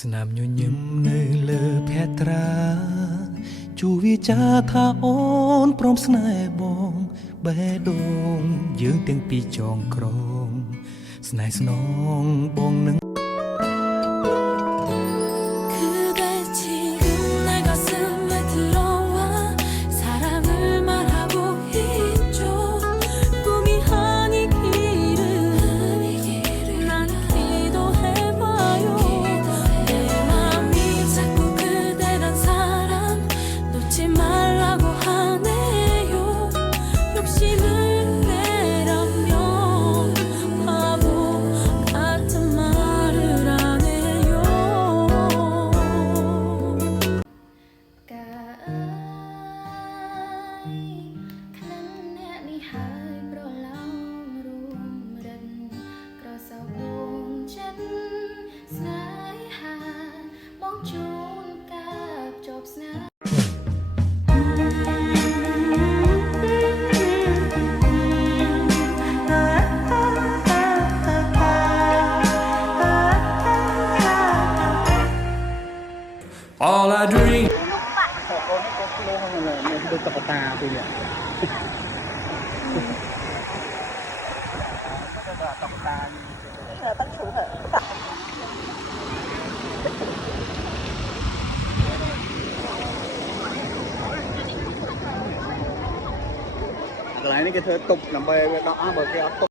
สนามยุ่ยมเนยเลอแพตราจูวิจาทาออนพร้อมสนายบองแบดงยืงเตียงปีจองครองสนายสนองบองหนึ่งAll I dream ขอคนให้ครบโลกของเราเนี่ยดูตุ๊กตาไปเนี่ยตุ๊กตาตั้งชูเหรอcái này cái thơ tục làm bài đó bờ kia tục